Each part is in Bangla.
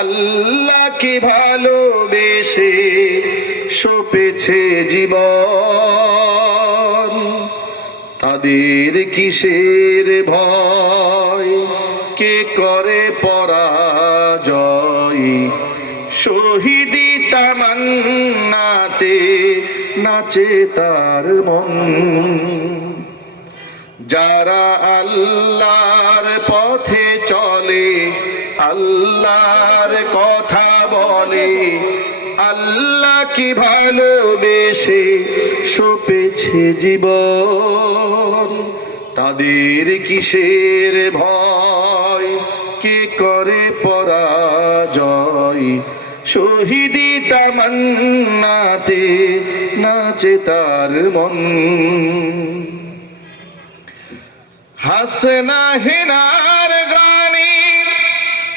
আল্লাহকে ভালোবেসে সপেছে জীবন, তাদের কিসের ভয়, কে করে পরাজয়। শহীদি তামান্নাতে নাচে তার মন। যারা আল্লাহর পথে চলে, আল্লাহর কথা বলে, আল্লাহকে ভালোবেসে সপেছে জীবন, তাদের কিসের ভয়, কে করে পরাজয়। শহীদি তামান্নাতে নাচে তার মন। হাসনা হেনার গানে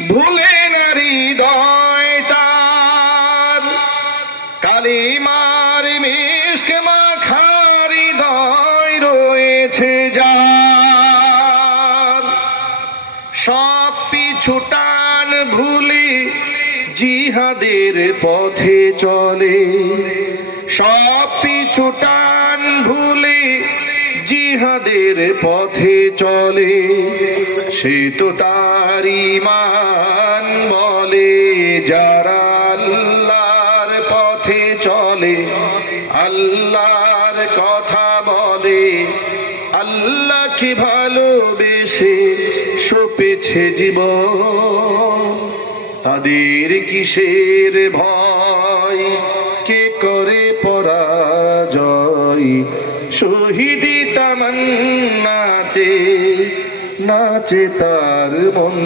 ভুলে না হৃদয়টার, কালিমার মিশক মাখা হৃদয় রয়েছে যার। সব পিছুটান ভুলে জিহাদের পথে চলে, সব পিছুটান ভুলে জিহাদের পথে চলে, সে তো তার ঈমান বলে। যারা আল্লাহর পথে চলে, আল্লাহর কথা বলে, আল্লাহকে ভালোবেসে সপেছে জীবন, তাদের কিসের ভয়, কে করে পরাজয়। শহীদি তামান্নাতে নাচে তার মন।